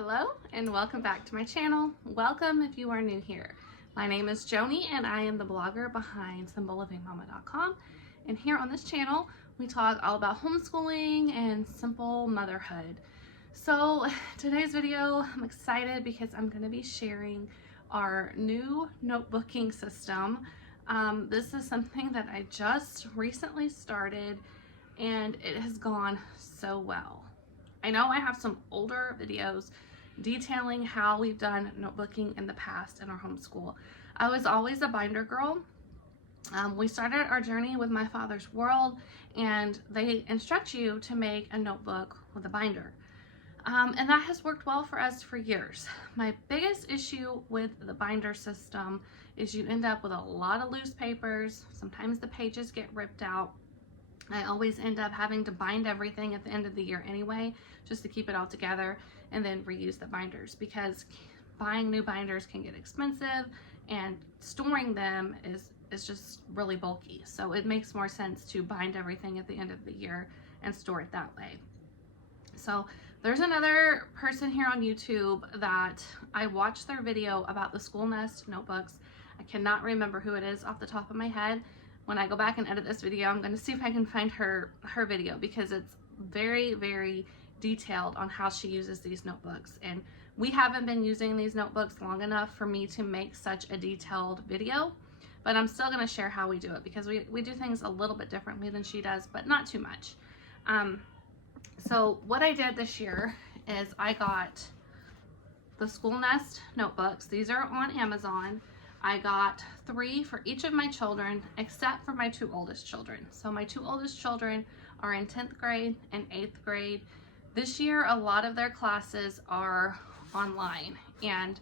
Hello and welcome back to my channel. Welcome if you are new here. My name is Joni and I am the blogger behind symbolofamama.com, and here on this channel we talk all about homeschooling and simple motherhood. So today's video, I'm excited because I'm going to be sharing our new notebooking system. This is something that I just recently started and it has gone so well. I know I have some older videos detailing how we've done notebooking in the past in our homeschool. I was always a binder girl. We started our journey with My Father's World, and they instruct you to make a notebook with a binder. And that has worked well for us for years. My biggest issue with the binder system is you end up with a lot of loose papers. Sometimes the pages get ripped out. I always end up having to bind everything at the end of the year anyway, just to keep it all together, and then reuse the binders, because buying new binders can get expensive and storing them is just really bulky. So it makes more sense to bind everything at the end of the year and store it that way. So there's another person here on YouTube that I watched their video about the Schoolnest Notebooks. I cannot remember who it is off the top of my head. When I go back and edit this video, I'm going to see if I can find her video, because it's very, very detailed on how she uses these notebooks. And we haven't been using these notebooks long enough for me to make such a detailed video, but I'm still going to share how we do it, because we do things a little bit differently than she does, but not too much. So what I did this year is I got the Schoolnest notebooks. These are on Amazon. I got 3 for each of my children, except for my 2 oldest children. So my 2 oldest children are in 10th grade and 8th grade. This year, a lot of their classes are online. And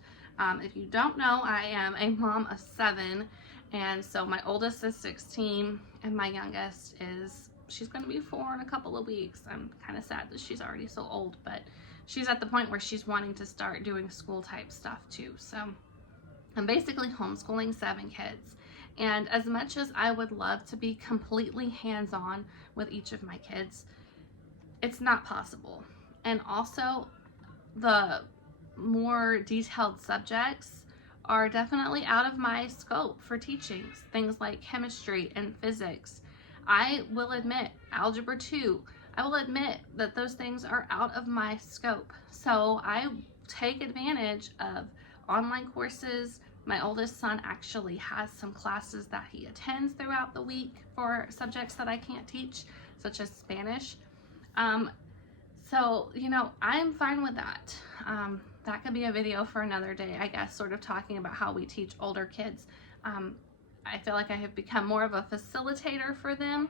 if you don't know, I am a mom of 7. And so my oldest is 16 and my youngest she's going to be 4 in a couple of weeks. I'm kind of sad that she's already so old, but she's at the point where she's wanting to start doing school type stuff too. So I'm basically homeschooling 7 kids. And as much as I would love to be completely hands-on with each of my kids, it's not possible. And also, the more detailed subjects are definitely out of my scope for teaching. Things like chemistry and physics. I will admit, Algebra 2, I will admit that those things are out of my scope. So I take advantage of online courses. My oldest son actually has some classes that he attends throughout the week for subjects that I can't teach, such as Spanish. So, you know, I'm fine with that. That could be a video for another day, I guess, sort of talking about how we teach older kids. I feel like I have become more of a facilitator for them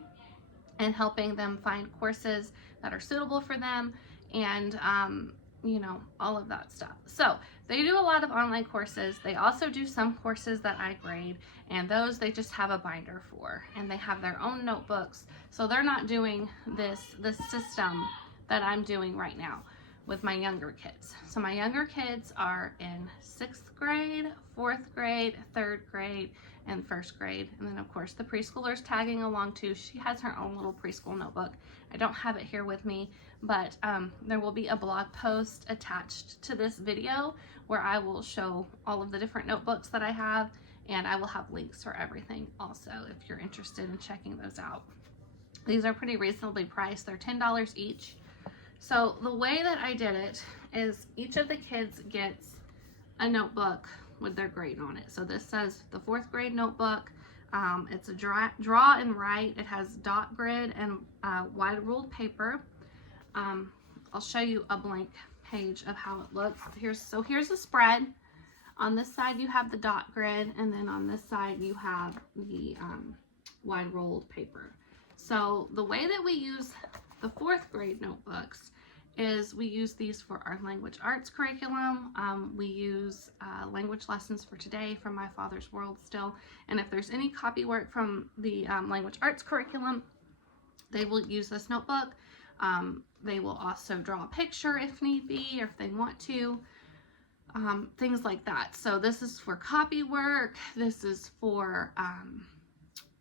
and helping them find courses that are suitable for them, and you know, all of that stuff. So they do a lot of online courses. They also do some courses that I grade, and those they just have a binder for, and they have their own notebooks. So they're not doing this system that I'm doing right now with my younger kids. So my younger kids are in 6th grade, 4th grade, 3rd grade, and 1st grade. And then of course the preschooler's tagging along too. She has her own little preschool notebook. I don't have it here with me, but there will be a blog post attached to this video where I will show all of the different notebooks that I have, and I will have links for everything also if you're interested in checking those out. These are pretty reasonably priced. They're $10 each. So the way that I did it is each of the kids gets a notebook with their grade on it. So this says the 4th grade notebook. It's a draw and write. It has dot grid and wide ruled paper. I'll show you a blank page of how it looks. Here's the spread. On this side you have the dot grid, and then on this side you have the wide ruled paper. So the way that we use the 4th grade notebooks is we use these for our language arts curriculum. We use language lessons for today from My Father's World still. And if there's any copy work from the language arts curriculum, they will use this notebook. They will also draw a picture if need be, or if they want to, things like that. So this is for copy work. This is for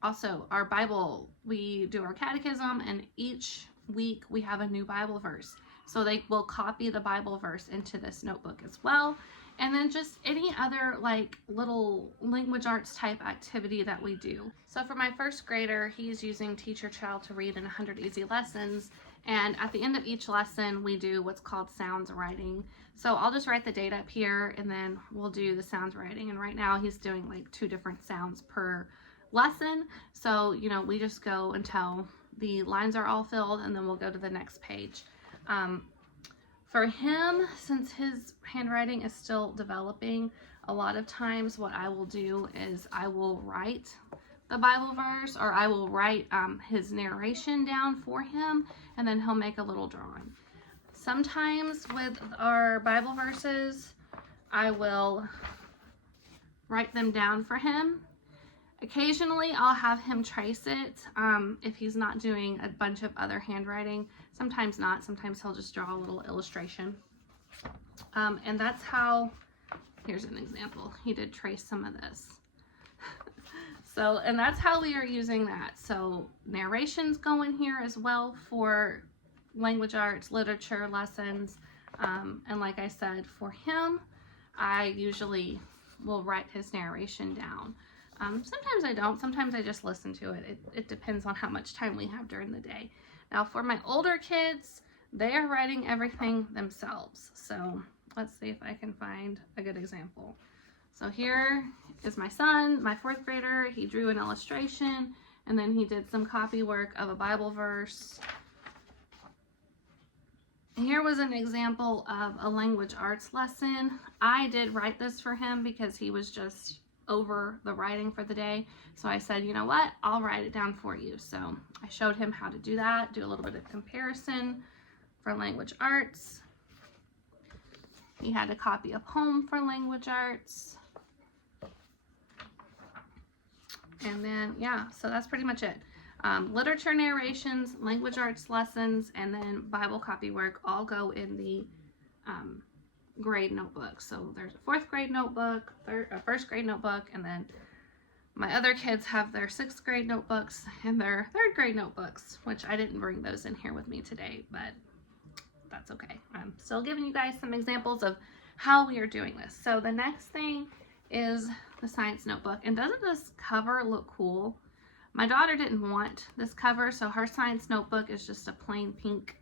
also our Bible. We do our catechism, and each week we have a new Bible verse. So they will copy the Bible verse into this notebook as well. And then just any other like little language arts type activity that we do. So for my first grader, he's using Teach Your Child to Read in 100 Easy Lessons. And at the end of each lesson, we do what's called sounds writing. So I'll just write the date up here and then we'll do the sounds writing. And right now he's doing like 2 different sounds per lesson. So, you know, we just go until the lines are all filled and then we'll go to the next page. For him, since his handwriting is still developing, a lot of times what I will do is I will write the Bible verse, or I will write his narration down for him, and then he'll make a little drawing. Sometimes with our Bible verses, I will write them down for him. Occasionally, I'll have him trace it if he's not doing a bunch of other handwriting. Sometimes not. Sometimes he'll just draw a little illustration. And that's how, here's an example. He did trace some of this. So, and that's how we are using that. So narrations go in here as well for language arts, literature lessons. And like I said, for him, I usually will write his narration down. Sometimes I don't. Sometimes I just listen to it. It depends on how much time we have during the day. Now for my older kids, they are writing everything themselves. So let's see if I can find a good example. So here is my son, my 4th grader. He drew an illustration and then he did some copy work of a Bible verse. Here was an example of a language arts lesson. I did write this for him because he was just over the writing for the day. So I said, you know what, I'll write it down for you. So I showed him how to do that, do a little bit of comparison for language arts. He had to copy a poem for language arts. And then, yeah, so that's pretty much it. Literature narrations, language arts lessons, and then Bible copy work all go in the grade notebook. So there's a 4th grade notebook, a 1st grade notebook, and then my other kids have their 6th grade notebooks and their 3rd grade notebooks, which I didn't bring those in here with me today, but that's okay. I'm still giving you guys some examples of how we are doing this. So the next thing is the science notebook. And doesn't this cover look cool? My daughter didn't want this cover, so her science notebook is just a plain pink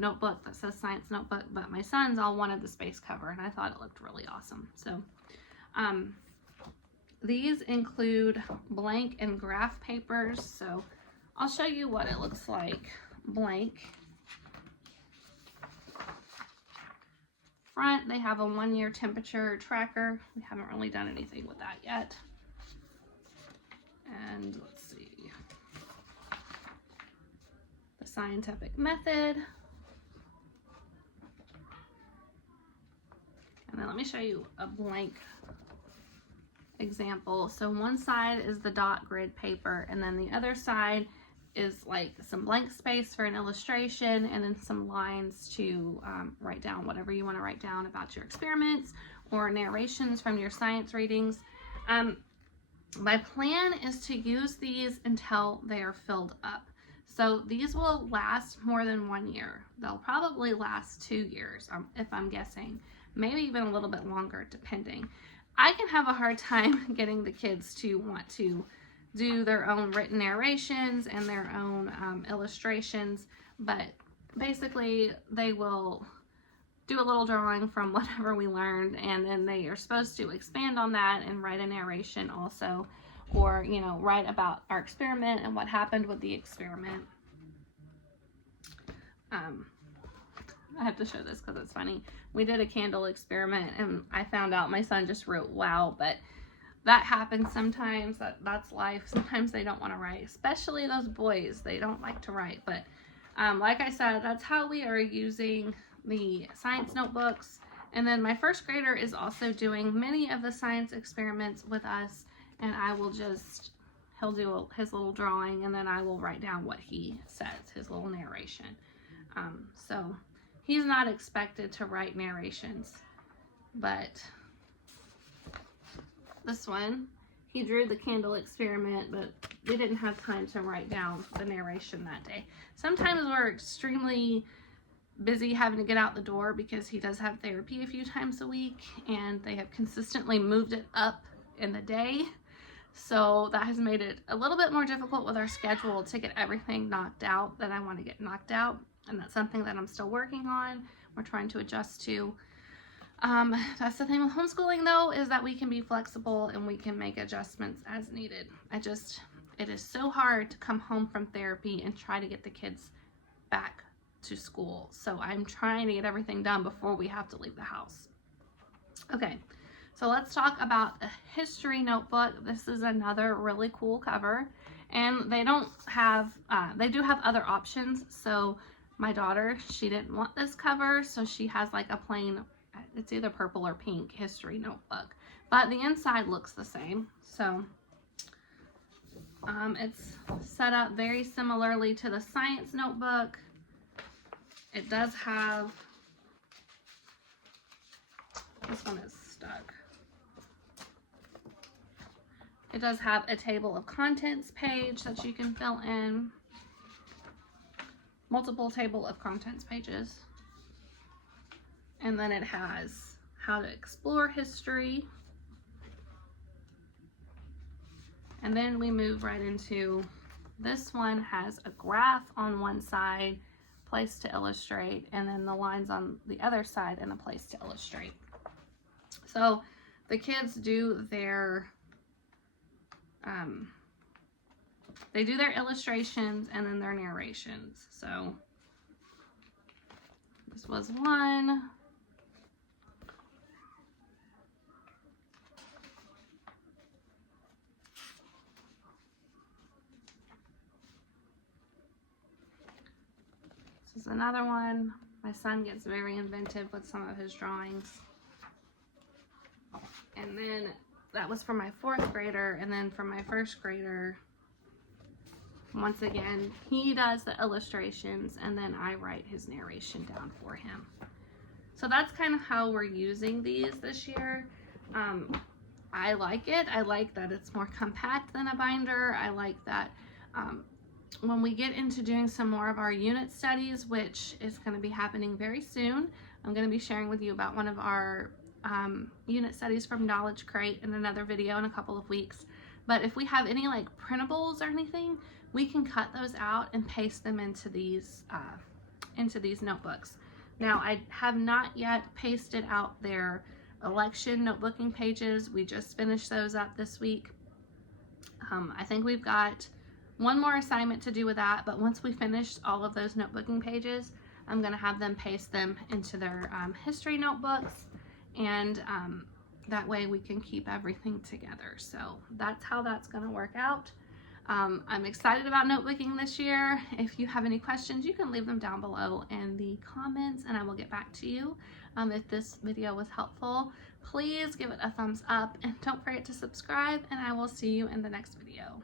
notebook that says science notebook, but my sons all wanted the space cover and I thought it looked really awesome. So these include blank and graph papers. So I'll show you what it looks like blank. Front, they have a 1-year temperature tracker. We haven't really done anything with that yet. And let's see, the scientific method. And then let me show you a blank example. So one side is the dot grid paper, and then the other side is like some blank space for an illustration, and then some lines to write down whatever you want to write down about your experiments or narrations from your science readings. My plan is to use these until they are filled up. So these will last more than 1 year. They'll probably last 2 years, if I'm guessing. Maybe even a little bit longer, depending. I can have a hard time getting the kids to want to do their own written narrations and their own illustrations, but basically they will do a little drawing from whatever we learned, and then they are supposed to expand on that and write a narration also, or, you know, write about our experiment and what happened with the experiment. I have to show this because it's funny. We did a candle experiment and I found out my son just wrote wow, but that happens sometimes. That's life. Sometimes they don't want to write, especially those boys. They don't like to write, but like I said, that's how we are using the science notebooks. And then my 1st grader is also doing many of the science experiments with us, and I will just, he'll do his little drawing, and then I will write down what he says, his little narration. So he's not expected to write narrations, but this one, he drew the candle experiment, but we didn't have time to write down the narration that day. Sometimes we're extremely busy having to get out the door because he does have therapy a few times a week, and they have consistently moved it up in the day. So that has made it a little bit more difficult with our schedule to get everything knocked out that I want to get knocked out. And that's something that I'm still working on. We're trying to adjust to. That's the thing with homeschooling though, is that we can be flexible and we can make adjustments as needed. It is so hard to come home from therapy and try to get the kids back to school. So I'm trying to get everything done before we have to leave the house. Okay. So let's talk about a history notebook. This is another really cool cover, and they do have other options. So my daughter, she didn't want this cover, so she has like a plain, it's either purple or pink history notebook, but the inside looks the same. So it's set up very similarly to the science notebook. It does have, this one is stuck. It does have a table of contents page that you can fill in. Multiple table of contents pages. And then it has how to explore history. And then we move right into, this one has a graph on one side, place to illustrate, and then the lines on the other side and a place to illustrate. So the kids do their illustrations and then their narrations. So this was one. This is another one. My son gets very inventive with some of his drawings. And then that was for my 4th grader, and then for my 1st grader, once again, he does the illustrations and then I write his narration down for him. So that's kind of how we're using these this year. I like it. I like that it's more compact than a binder. I like that when we get into doing some more of our unit studies, which is going to be happening very soon, I'm going to be sharing with you about one of our unit studies from Knowledge Crate in another video in a couple of weeks. But if we have any like printables or anything, we can cut those out and paste them into these notebooks. Now, I have not yet pasted out their election notebooking pages. We just finished those up this week. I think we've got one more assignment to do with that, but once we finish all of those notebooking pages, I'm going to have them paste them into their history notebooks, and that way we can keep everything together. So that's how that's going to work out. I'm excited about notebooking this year. If you have any questions, you can leave them down below in the comments and I will get back to you. If this video was helpful, please give it a thumbs up and don't forget to subscribe, and I will see you in the next video.